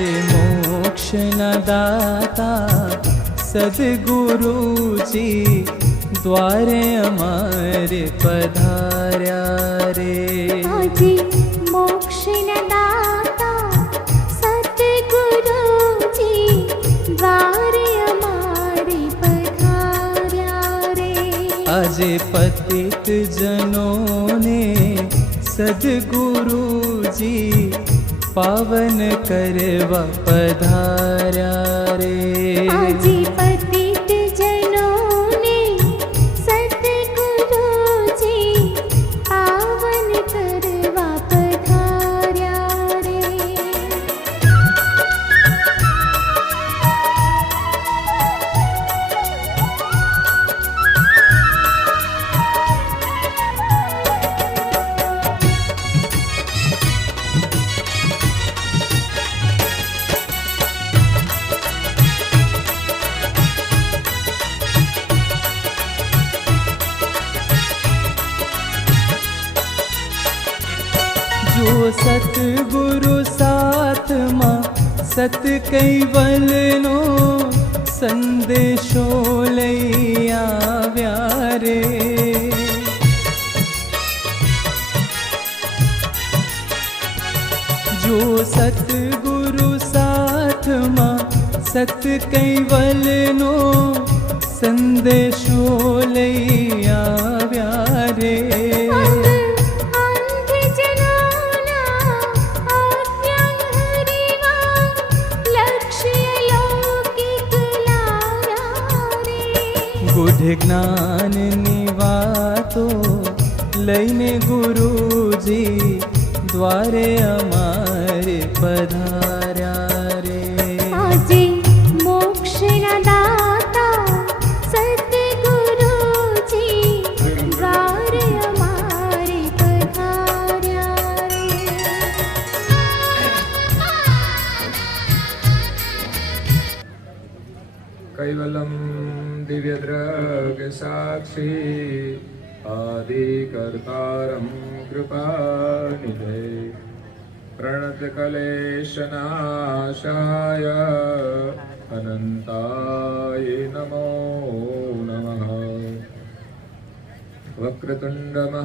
मोक्ष न दाता। सद्गुरु द्वार अमारे पधारे मोक्ष न दाता। सी द्वार पधारे अजे पथित जनो ने सद्गुरु પાવન કરવા પધાર્યા રે સત કૈવલનો સંદેશો લઈ આવ્યા રે જો સતગુરુ સાથમાં સત કૈવલનો સંદેશો લઈ આવ્યા રે જ્ઞાનની વાતો લઈને ગુરુજી દ્વારે અમારે પધાર્યા साक्षी आदिकर्तारं कृपानिधे प्रणतकलेशनाशाय अनन्ताय नमो नमः वक्रतुण्डमहाकाय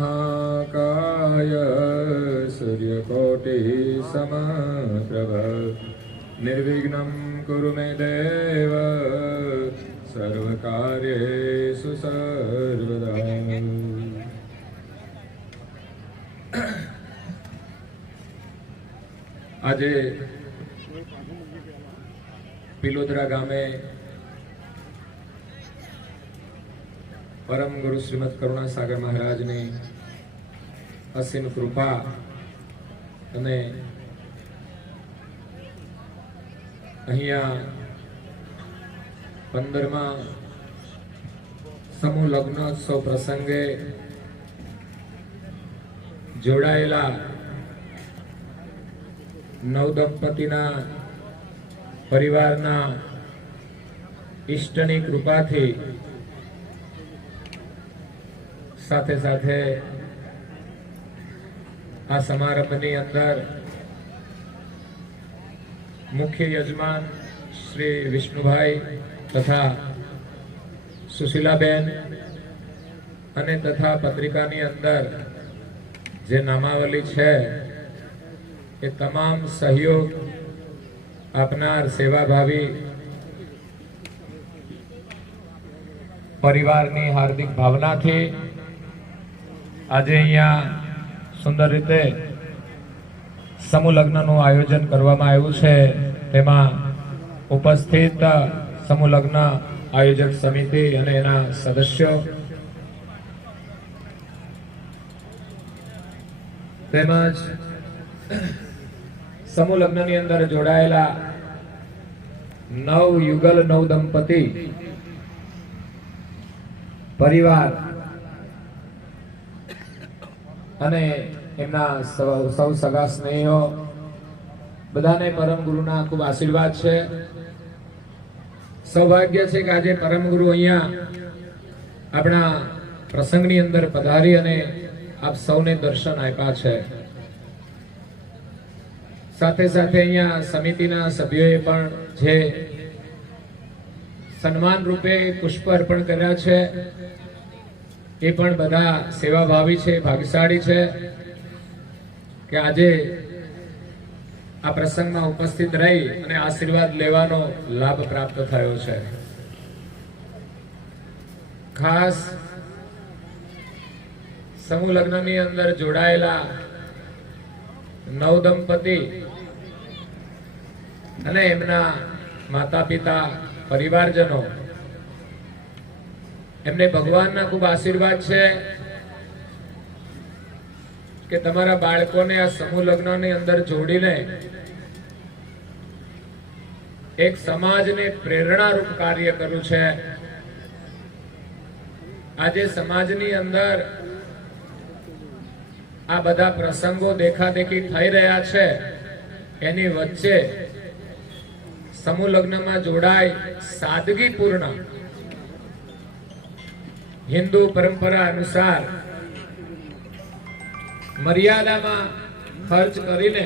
सूर्यकोटिः समप्रभ निर्विघ्नं कुरु मे देव સર્વકાર્યેષુ સર્વદા આજે પિલોદરા ગામે પરમ ગુરુ શ્રીમદ કરુણાસાગર મહારાજની અસીમ કૃપા અને અહીંયા પંદરમા સમૂહ લગ્નોત્સવ પ્રસંગે જોડાયેલા નવદંપતિના પરિવારના ઈષ્ટની કૃપાથી સાથે સાથે આ સમારંભની અંદર મુખ્ય યજમાન શ્રી વિષ્ણુભાઈ તથા સુશીલાબેન અને તથા પત્રિકાની અંદર જે નામાવલી છે, એ તમામ સહયોગ આપનાર સેવાભાવી પરિવારની હાર્દિક ભાવનાથી આજે અહીંયા સુંદર રીતે સમૂહ લગ્નનું આયોજન કરવામાં આવ્યું છે. તેમાં ઉપસ્થિત સમૂહ લગ્ન આયોજક સમિતિ અને એના સદસ્યો. તેમજ સમૂહ લગ્નની અંદર જોડાયેલા નવ યુગલ નવ દંપતી પરિવાર અને એમના સૌ સગા સ્નેહીઓ. બધાને પરમ ગુરુના ખૂબ આશીર્વાદ છે. સૌભાગ્ય છે કે આજે પરમ ગુરુ અહીંયા આપણા પ્રસંગની અંદર પધારી અને આપ સૌને દર્શન આપ્યા છે. સાથે સાથે અહીંયા સમિતિના સભ્યોએ પણ જે સન્માન રૂપે પુષ્પ અર્પણ કર્યા છે, એ પણ બધા સેવાભાવી છે ભાગ્યશાળી છે કે આજે આ પ્રસંગમાં ઉપસ્થિત રહી અને આશીર્વાદ લેવાનો લાભ પ્રાપ્ત થયો છે. ખાસ સમૂહ લગ્નની અંદર જોડાયેલા નવ દંપતી અને એમના માતા પિતા પરિવારજનો, એમને ભગવાનના ખૂબ આશીર્વાદ છે. કે તમારા બાળકોને આ સમૂહ લગ્નની અંદર જોડીને એક સમાજને પ્રેરણારૂપ કાર્ય કર્યું છે. આજે સમાજની અંદર આ બધા પ્રસંગો દેખાદેખી થઈ રહ્યા છે. એની વચ્ચે સમૂહ લગ્નમાં જોડાય સાદગીપૂર્ણ હિન્દુ પરંપરા અનુસાર મર્યાદામાં ખર્ચ કરીને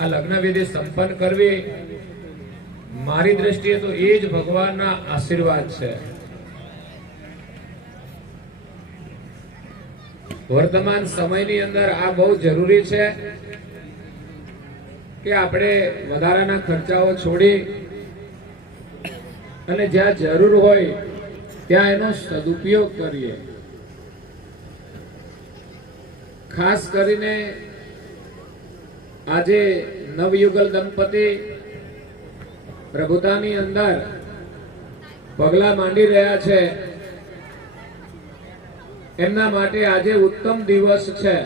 આ લગ્ન વિધિ સંપન્ન કરવી, મારી દ્રષ્ટિએ તો એ જ ભગવાનના આશીર્વાદ છે. વર્તમાન સમયની અંદર આ બહુ જરૂરી છે કે આપણે વધારાના ખર્ચાઓ છોડી અને જ્યાં જરૂર હોય ત્યાં એનો સદુપયોગ કરીએ. ખાસ કરીને આજે નવયુગલ દંપતી પ્રભુતાની અંદર પગલા માંડી રહ્યા છે. એમના માટે આજે ઉત્તમ દિવસ છે.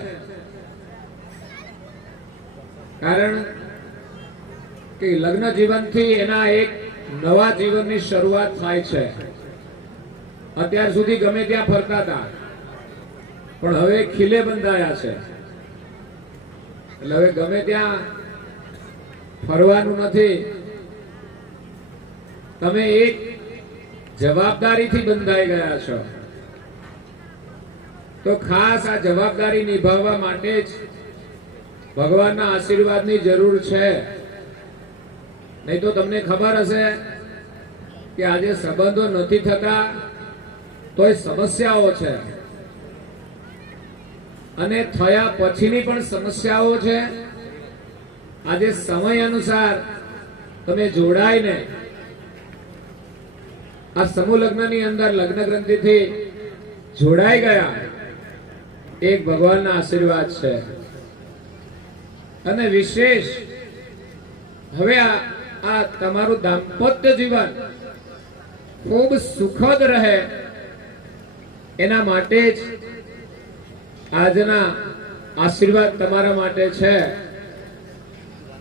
કારણ કે લગ્ન જીવનથી એના એક નવા જીવનની શરૂઆત થાય છે. અત્યાર સુધી ગમે ત્યાં ફરતા હતા. પણ હવે ખીલે બંધાયા છે. એટલે હવે ગમે ત્યાં ફરવાનું નથી. તમે એક જવાબદારીથી બંધાઈ ગયા છો. તો ખાસ આ જવાબદારી નિભાવવા માટે જ ભગવાનના આશીર્વાદની જરૂર છે. નહીં તો તમને ખબર હશે કે આજે સંબંધો નથી થતા, તોય સમસ્યાઓ છે. અને થયા પછીની પણ સમસ્યાઓ છે. આજે સમય અનુસાર તમે જોડાઈને આ સમૂહ લગ્નની અંદર લગ્ન ગ્રંથિથી જોડાઈ ગયા. એક ભગવાનના આશીર્વાદ છે. અને વિશેષ હવે આ તમારું દાંપત્ય જીવન ખૂબ સુખદ રહે. એના માટે જ આજના આશીર્વાદ તમારા માટે છે.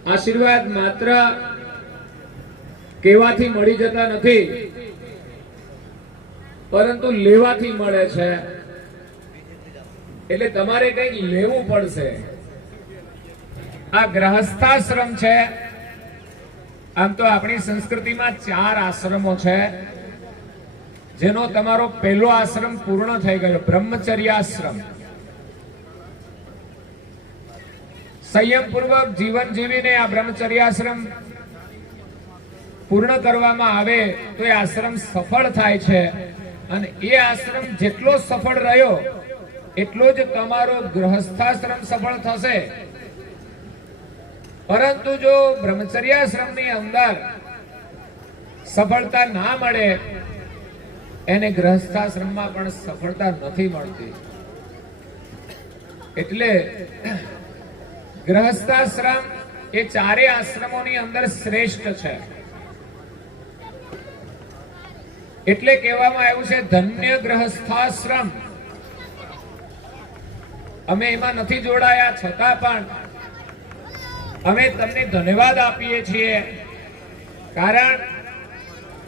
આશીર્વાદ માત્ર કેવાથી મળી જતા નથી, પરંતુ લેવાથી મળે છે. એટલે તમારે કંઈક લેવું પડશે. આ ગ્રહસ્થાશ્રમ છે. આમ તો આપણી સંસ્કૃતિમાં ચાર આશ્રમો છે. જેનો તમારો પહેલો આશ્રમ પૂર્ણ થઈ ગયો, બ્રહ્મચર્યાશ્રમ. સંયમપૂર્વક જીવન જીવીને આ બ્રહ્મચર્યાશ્રમ પૂર્ણ કરવામાં આવે તો એ આશ્રમ સફળ થાય છે. અને એ આશ્રમ જેટલો સફળ રહ્યો, એટલો જ તમારો ગૃહસ્થાશ્રમ સફળ થશે. પરંતુ જો બ્રહ્મચર્યાશ્રમની અંદર સફળતા ના મળે, એને ગૃહસ્થાશ્રમમાં પણ સફળતા નથી મળતી. એટલે ગૃહસ્થાશ્રમ એ ચારે આશ્રમોની અંદર શ્રેષ્ઠ છે. એટલે કહેવામાં આવ્યું છે, ધન્ય ગ્રહસ્થાશ્રમ. અમે એમાં નથી જોડાયા, છતાં પણ અમે તમને ધન્યવાદ આપીએ છીએ. કારણ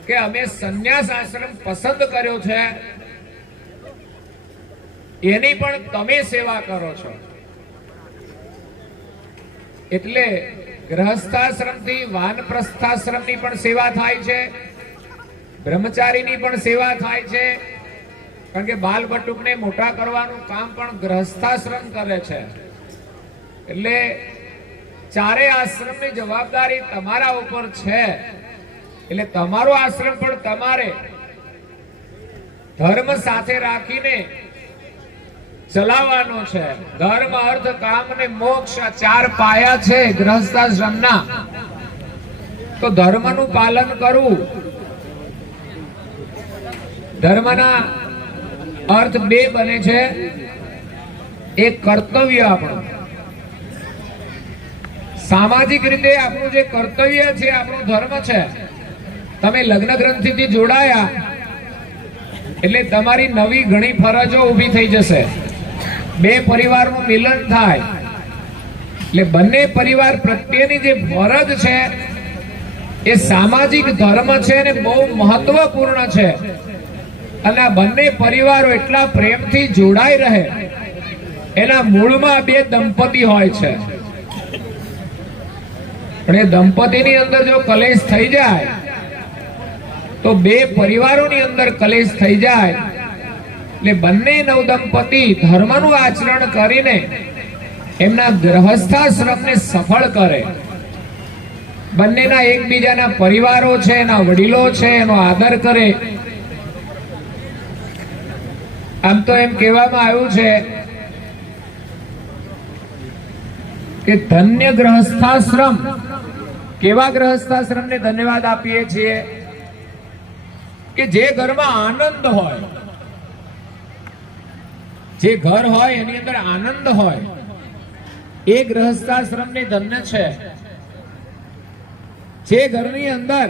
કે અમે સંન્યાસ આશ્રમ પસંદ કર્યો છે. એની પણ તમે સેવા કરો છો. એટલે ગ્રહસ્થાશ્રમથી વાનપ્રસ્થાશ્રમની પણ સેવા થાય છે. બ્રહ્મચારીની પણ સેવા થાય છે. કારણ કે બાલ બટુકને મોટા કરવાનું કામ પણ ગ્રહસ્થાશ્રમ કરે છે. એટલે ચારે આશ્રમની જવાબદારી તમારા ઉપર છે. એટલે તમારો આશ્રમ પણ તમારે ધર્મ સાથે રાખીને ચલાવવાનો છે. ધર્મ, અર્થ, કામ ને મોક્ષ ચાર પાયા છે ગ્રહસ્થાશ્રમના. તો ધર્મનું પાલન કરવું. ધર્મના અર્થ બે બને છે. એક કર્તવ્ય આપણું. સામાજિક રીતે આપણું જે કર્તવ્ય છે, આપણો ધર્મ છે, તમે લગ્ન ગ્રંથિથી જોડાયા, એટલે તમારી નવી ઘણી ફરજો ઊભી થઈ જશે. બે પરિવારનું મિલન થાય. એટલે બંને પરિવાર પ્રત્યેની જે ફરજ છે, એ સામાજિક ધર્મ છે અને બહુ મહત્વપૂર્ણ છે. અને આ બંને પરિવારો એટલા પ્રેમથી જોડાઈ રહે, એના મૂળમાં બે દંપતી હોય છે. એ દંપતીની અંદર જો કલેશ થઈ જાય, તો બે પરિવારોની અંદર કલેશ થઈ જાય એટલે બંને નવદંપતી ધર્મનું આચરણ કરીને એમના ગ્રહસ્થાશ્રમને સફળ કરે. બંનેના એકબીજાના પરિવારો છે, એના વડીલો છે, એનો આદર કરે. આમ તો એમ કહેવામાં આવ્યું છે કે ધન્ય ગ્રહસ્થાશ્રમ, કેવા ગ્રહસ્થાશ્રમને ધન્યવાદ આપીએ છીએ? કે જે ઘરમાં આનંદ હોય જે ઘર હોય એની અંદર આનંદ હોય, એ ગ્રહસ્થાશ્રમને ધન્ય છે. જે ઘરની અંદર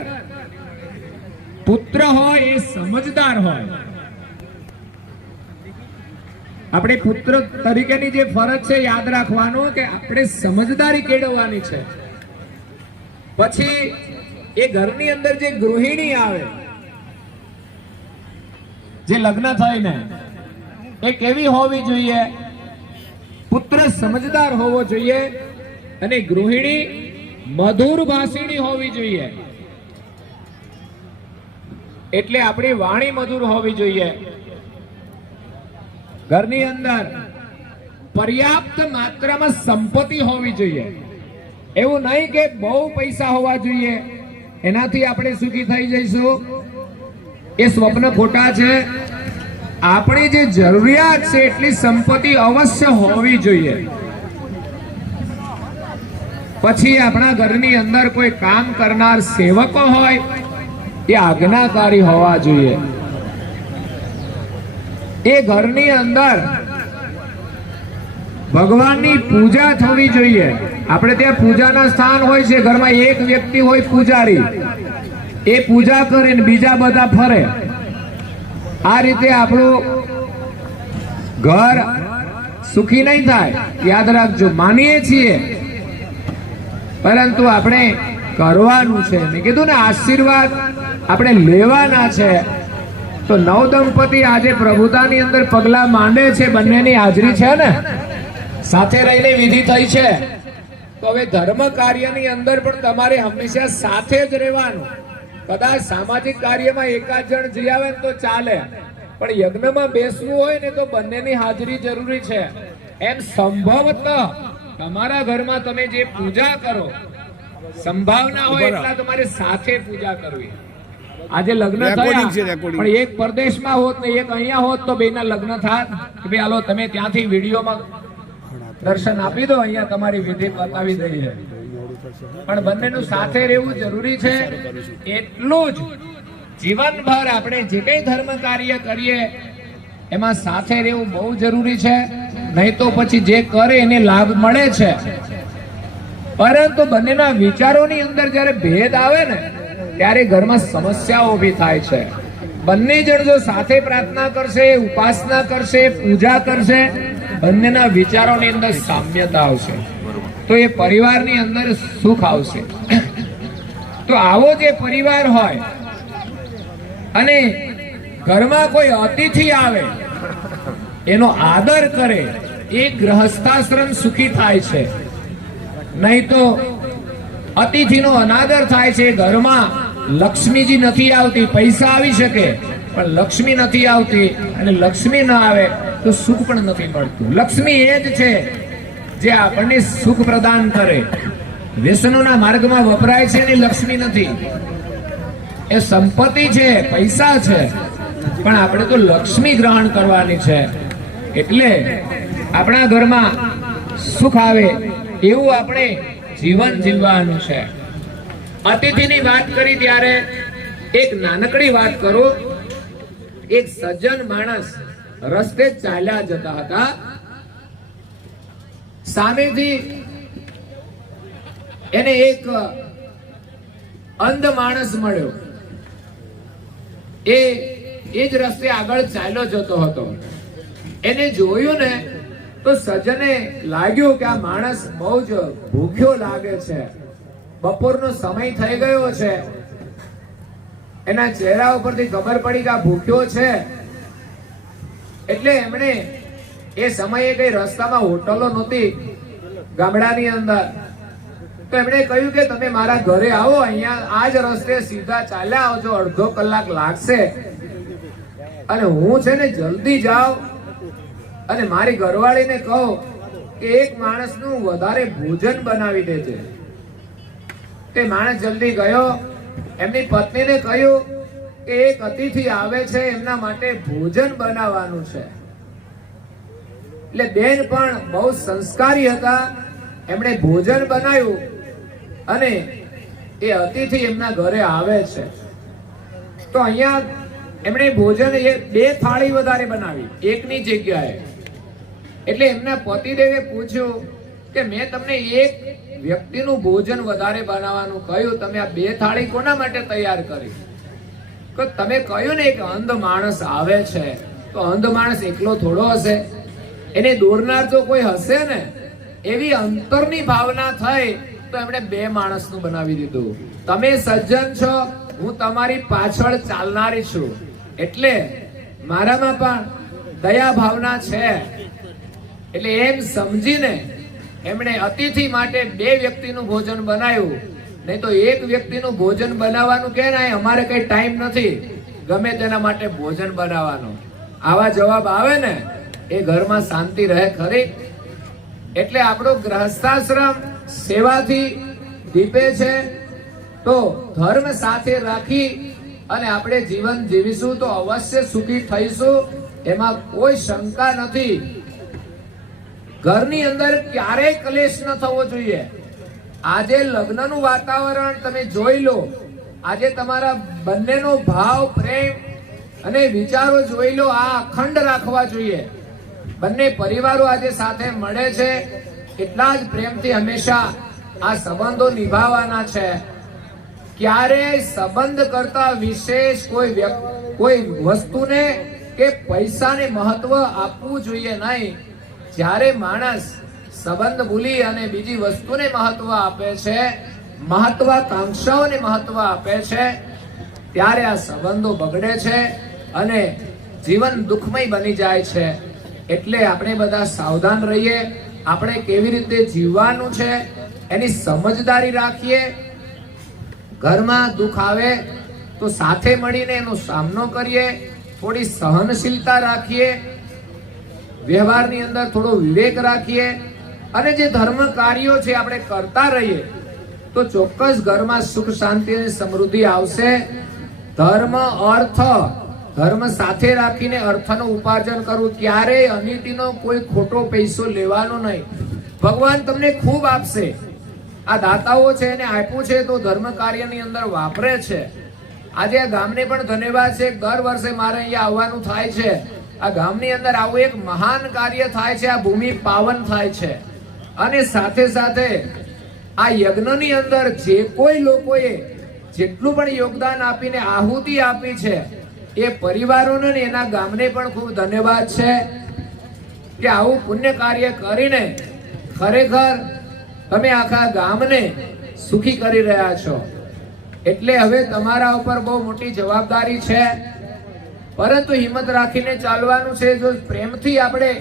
પુત્ર હોય એ સમજદાર હોય. આપણે પુત્ર તરીકેની જે ફરજ છે યાદ રાખવાનું કે આપણે સમજદારી કેળવવાની છે. પછી એ ઘરની અંદર જે ગૃહિણી આવે, જે લગ્ન થઈને એ કેવી હોવી જોઈએ? પુત્ર સમજદાર હોવો જોઈએ અને ગૃહિણી મધુર ભાષિણી હોવી જોઈએ. એટલે આપણી વાણી મધુર હોવી જોઈએ. ઘરની અંદર પર્યાપ્ત માત્રામાં સંપત્તિ હોવી જોઈએ. એવું નહીં કે બહુ પૈસા હોવા જોઈએ. એનાથી આપણે સુખી થઈ જઈશું. એ સ્વપ્ન ખોટા છે. આપણી જે જરૂરિયાત છે એટલી સંપત્તિ અવશ્ય હોવી જોઈએ. પછી આપણા ઘરની અંદર કોઈ કામ કરનાર સેવકો હોય, એ આજ્ઞાકારી હોવા જોઈએ. એ ઘરની અંદર ભગવાનની પૂજા થવી જોઈએ. આપણે ત્યાં પૂજાના સ્થાન હોય છે, ઘરમાં એક વ્યક્તિ હોય પૂજારી. એ પૂજા કરે ને બીજા બધા ફરે. આ રીતે આપણું ઘર સુખી નહીં થાય. યાદ રાખજો, માનીએ છીએ. પરંતુ આપણે કરવાનું છે. મેં કીધું ને, આશીર્વાદ આપણે લેવાના છે. તો નવ દંપતી આજે પ્રભુતાની અંદર પગલા માંડે છે, બંનેની હાજરી છે ને? સાથે રહીને વિધિ થઈ છે. તો હવે ધર્મ કાર્યની અંદર પણ તમારે હંમેશા સાથે જ રહેવાનું. કદાચ સામાજિક કાર્યમાં એકાદ જણ જઈ આવે ને તો ચાલે. પણ યજ્ઞમાં બેસવું હોય ને તો બંનેની હાજરી જરૂરી છે. એમ સંભવત તમારા ઘરમાં તમે જે પૂજા કરો સંભાવના હોય એટલા તમારે સાથે પૂજા કરવી. આજે લગ્ન થયા પણ એક પરદેશમાં હોત ને એક અહીંયા હોત તો બેના લગ્ન થાત. કે ભાઈ હાલો તમે ત્યાંથી વિડીયોમાં દર્શન આપી દો અહીંયા તમારી વિધિ બતાવી દઈએ. પણ બંનેનું સાથે રહેવું જરૂરી છે. એટલું જ જીવનભર આપણે જે કંઈ ધર્મ કાર્ય કરીએ, એમાં સાથે રહેવું બહુ જરૂરી છે. નહીં તો પછી જે કરે એને લાભ મળે છે. પરંતુ બંનેના વિચારોની અંદર જ્યારે ભેદ આવે ને, ત્યારે ઘરમાં સમસ્યાઓ ઊભી થાય છે. બંને જણ જો સાથે પ્રાર્થના કરશે, ઉપાસના કરશે, પૂજા કરશે, બંનેના વિચારોની અંદર સામ્યતા આવશે. તો એ પરિવારની અંદર સુખ આવશે. તો આવો જે પરિવાર હોય, અને ઘરમાં કોઈ અતિથિ આવે, એનો આદર કરે, એ ગ્રહસ્થાશ્રમ સુખી થાય છે. નહીં તો અતિથિનો અનાદર થાય છે ઘરમાં, લક્ષ્મીજી નથી આવતી, પૈસા આવી શકે, પણ લક્ષ્મી નથી આવતી, અને લક્ષ્મી ન આવે, તો સુખ પણ નથી મળતું. લક્ષ્મી એ જ છે જે આપણને સુખ પ્રદાન કરે. વ્યસનોના માર્ગમાં વપરાય છે એની લક્ષ્મી નથી. એ સંપત્તિ છે, પૈસા છે, પણ આપણે તો લક્ષ્મી ગ્રહણ કરવાની છે. એટલે આપણા ઘરમાં સુખ આવે એવું આપણે જીવન જીવવાનું છે. અતિથિની વાત કરી ત્યારે એક નાનકડી વાત કરું. એક સજ્જન માણસ રસ્તે ચાલ્યા જતા હતા. સામેથી એને એક અંધ માણસ મળ્યો. એ એ જ રસ્તે આગળ ચાલ્યો જતો હતો. એને જોયું ને તો સજ્જને લાગ્યું કે આ માણસ બહુ જ ભૂખ્યો લાગે છે. બપોરનો સમય થઈ ગયો છે. એના ચહેરા ઉપરથી ખબર પડી કે આ ભૂખ્યો છે. એટલે એમણે એ સમયે કઈ રસ્તામાં હોટલો નહોતી ગામડાની અંદર. તો એમણે કહ્યું કે તમે મારા ઘરે આવો, અહીંયા આ જ રસ્તે સીધા ચાલ્યા આવજો, અડધો કલાક લાગશે. અને હું છે ને જલ્દી જાઉં. અને મારી ઘરવાળીને કહો કે એક માણસનું વધારે ભોજન બનાવી દેજે. તે માણસ જલ્દી ગયો. એમની પત્નીને કહ્યું કે એક અતિથિ આવે છે, એમના માટે ભોજન બનાવવાનું છે. એટલે બેન પણ બહુ સંસ્કારી હતા. એમણે ભોજન બનાવ્યું અને એ અતિથિ એમના ઘરે આવે છે. તો અહીંયા એમણે ભોજન એ બે થાળી વધારે બનાવી, એકની જગ્યાએ. એટલે એમના પતિદેવે પૂછ્યું કે મેં તમને એક વ્યક્તિનું ભોજન વધારે બનાવવાનું કહ્યું, તમે આ બે થાળી કોના માટે તૈયાર કરી? તો તમે કહ્યું ને કે અંધ માણસ આવે છે. તો અંધ માણસ એકલો થોડો હશે? એને દોરનાર જો કોઈ હશે ને, એવી અંતરની ભાવના થઈ, તો એમણે બે માણસનું બનાવી દીધું. તમે સજ્જન છો, હું તમારી પાછળ ચાલનારી છું. એટલે મારામાં પણ દયા ભાવના છે. એટલે એમ સમજીને એમણે અતિથિ માટે બે વ્યક્તિનું ભોજન બનાવ્યું. નહીં તો એક વ્યક્તિનું ભોજન બનાવવાનું કે ના અમારે કઈ ટાઈમ નથી. ગમે તેના માટે ભોજન બનાવવાનું. આવા જવાબ આવે ને એ ઘરમાં શાંતિ રહે ખરી? એટલે આપણો ગ્રહસ્થાશ્રમ સેવાથી દીપે છે. તો ધર્મ સાથે રાખી અને આપણે જીવન જીવીશું તો અવશ્ય સુખી થઈશું, એમાં કોઈ શંકા નથી. ઘરની અંદર ક્યારેય કલેશ ન થવો જોઈએ. આજે લગ્નનું વાતાવરણ તમે જોઈ લો. આજે તમારા બંનેનો ભાવ, પ્રેમ અને વિચારો જોઈ લો. આ અખંડ રાખવા જોઈએ. બંને પરિવારો આજે સાથે મળે છે. એટલા જ પ્રેમથી હંમેશા આ સંબંધો નિભાવવાના છે. ક્યારેય સંબંધ કરતા વિશેષ કોઈ કોઈ વસ્તુને કે પૈસાને મહત્વ આપવું જોઈએ નહીં. જ્યારે માણસ સંબંધ ભૂલી અને બીજી વસ્તુને મહત્વ આપે છે, મહત્વાકાંક્ષાઓને મહત્વ આપે છે, ત્યારે આ સંબંધો બગડે છે અને જીવન દુઃખમય બની જાય છે. એટલે આપણે બધા સાવધાન રહીએ. આપણે કેવી રીતે જીવવાનું છે એની સમજદારી રાખીએ. ઘરમાં દુઃખ આવે તો સાથે મળીને એનો સામનો કરીએ. થોડી સહનશીલતા રાખીએ. વ્યવહારની અંદર થોડો વિવેક રાખીએ. અને જે ધર્મ કાર્યો છે આપણે કરતા રહીએ, તો ચોક્કસ ઘરમાં સુખ, શાંતિ અને સમૃદ્ધિ આવશે. ધર્મ અર્થ ધર્મ સાથે રાખીને અર્થનું ઉપાર્જન કરવું ક્યારેય અનિતિનો કોઈ ખોટો પૈસો લેવાનો નહીં. ભગવાન તમને ખૂબ આપશે. આ દાતાઓ છે એને આપ્યું છે તો ધર્મ કાર્યની અંદર વાપરે છે. આજે આ ગામને પણ ધન્યવાદ છે. દર વર્ષે મારે અહીંયા આવવાનું થાય છે. આ ગામની અંદર આવું એક મહાન કાર્ય થાય છે. આ ભૂમિ પાવન થાય છે. અને સાથે સાથે આ યજ્ઞની અંદર જે કોઈ લોકોએ જેટલું પણ યોગદાન આપીને આહુતિ આપી છે એ પરિવારોને ને એના ગામને પણ ખૂબ ધન્યવાદ છે કે આવું પુણ્ય કાર્ય કરીને ખરેખર તમે આખા ગામને સુખી કરી રહ્યા છો. એટલે હવે તમારા ઉપર બહુ મોટી જવાબદારી છે. પરંતુ હિંમત રાખીને ચાલવાનું છે. જો પ્રેમથી આપણે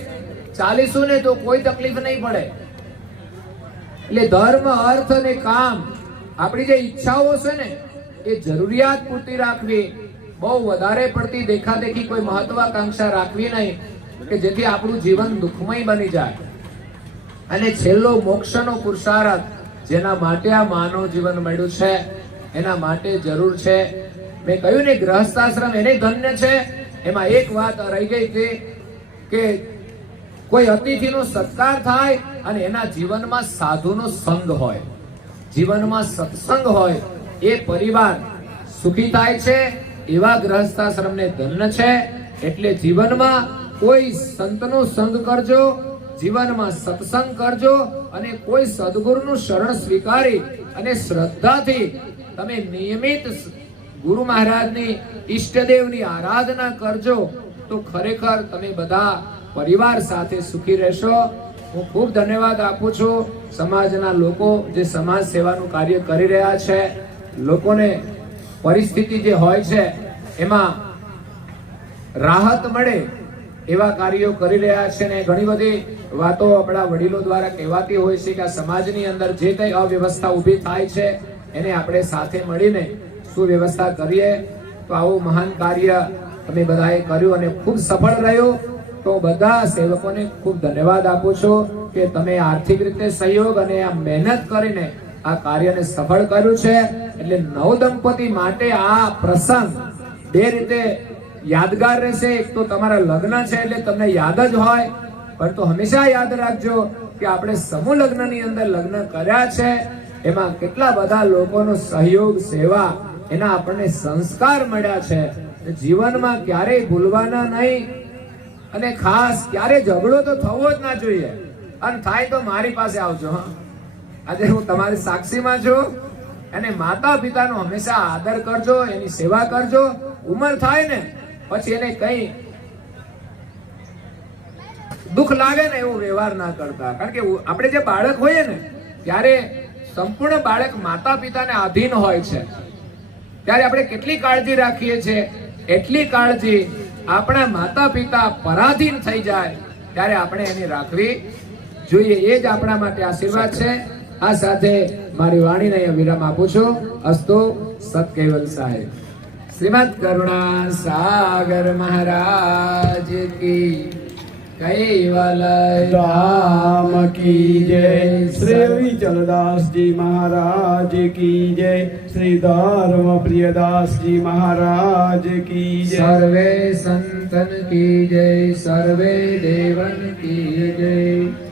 ચાલીશું ને તો કોઈ તકલીફ નહીં પડે. એટલે ધર્મ, અર્થ અને કામ આપણી જે ઈચ્છાઓ છે ને એ જરૂરિયાત પૂરતી રાખવી બહુ વધારે પડતી દેખાદેખી કોઈ મહત્વાકાંક્ષા રાખવી નહીં કે જેથી આપણું જીવન દુઃખમય બની જાય. અને છેલ્લો મોક્ષનો પુરુષાર્થ જેના માટે આ માનવ જીવન મળ્યું છે, એના માટે જરૂર છે. મેં કહ્યું ને, ગ્રહસ્થાશ્રમ એને ધન્ય છે. એમાં એક વાત રહી ગઈ હતી કે કોઈ અતિથિનો સત્કાર થાય અને એના જીવનમાં સાધુનો સંગ હોય. જીવનમાં સત્સંગ હોય, એ પરિવાર સુખી થાય છે એવા ગ્રહસ્થાશ્રમને ધન્ય છે, એટલે જીવનમાં કોઈ સંતનો સંગ કરજો, જીવનમાં સત્સંગ કરજો અને કોઈ સદગુરુનું શરણ સ્વીકારી અને શ્રદ્ધાથી તમે નિયમિત ગુરુ મહારાજની, ઈષ્ટદેવની આરાધના કરજો, તો ખરેખર તમે બધા પરિવાર સાથે સુખી રહેશો. હું ખૂબ ધન્યવાદ આપું છું. સમાજના લોકો જે સમાજ સેવાનું કાર્ય કરી રહ્યા છે, લોકોને પરિસ્થિતિ જે હોય છે, એમાં રાહત મળે એવા કાર્યો કરી રહ્યા છે ને ઘણી બધી વાતો આપણા વડીલો દ્વારા કહેવાતી હોય છે કે સમાજની અંદર જે કંઈ અવ્યવસ્થા ઊભી થાય છે, એને આપણે સાથે મળીને સુવ્યવસ્થા કરીએ. તો આવું મહાન કાર્ય તમે બધાએ કર્યું અને ખૂબ સફળ રહ્યું. તો બધા સેવકોને ખૂબ ધન્યવાદ આપું છું કે તમે આર્થિક રીતે સહયોગ અને આ મહેનત કરીને આ કાર્યને સફળ કર્યું છે. એટલે નવ દંપતી માટે આ પ્રસંગ બે રીતે યાદગાર રહેશે. એક તો તમારા લગ્ન છે એટલે તમને યાદ જ હોય. પરંતુ હંમેશા યાદ રાખજો કે આપણે સમૂહ લગ્નની અંદર લગ્ન કર્યા છે. એમાં કેટલા બધા લોકોનો સહયોગ, સેવા એના આપણને સંસ્કાર મળ્યા છે. જીવનમાં ક્યારેય ભૂલવાના નહીં. અને ખાસ ક્યારે ઝઘડો તો થવો જ ના જોઈએ. અને થાય તો મારી પાસે આવજો, હા. આજે હું તમારી સાક્ષીમાં છું. અને માતા પિતાનો હંમેશા આદર કરજો, એની સેવા કરજો. ઉંમર થાય ને, પછી એને કઈ દુઃખ લાગે ને એવો વ્યવહાર ના કરતા. કારણ કે આપણે જે બાળક હોઈએ ને, ત્યારે સંપૂર્ણ બાળક માતા પિતાને આધીન હોય છે. ત્યારે આપણે કેટલી કાળજી રાખીએ છીએ? એટલી કાળજી આપણા માતા પિતા પરાધીન થઈ જાય, ત્યારે આપણે એની રાખવી જોઈએ. એ જ આપણા માટે આશીર્વાદ છે. આ સાથે મારી વાણીને અહીંયા વિરામ આપું છું. અસ્તુ સતકેવલ સાહેબ. શ્રીમદ કરુણા સાગર મહારાજ કી કૈવલ રામ કી જય. શ્રી વિચલદાસજી મહારાજ કી જય. શ્રી ધર્મ પ્રિયદાસજી મહારાજ કી જય. સર્વે સંતન કી જય સર્વે દેવન કી જય.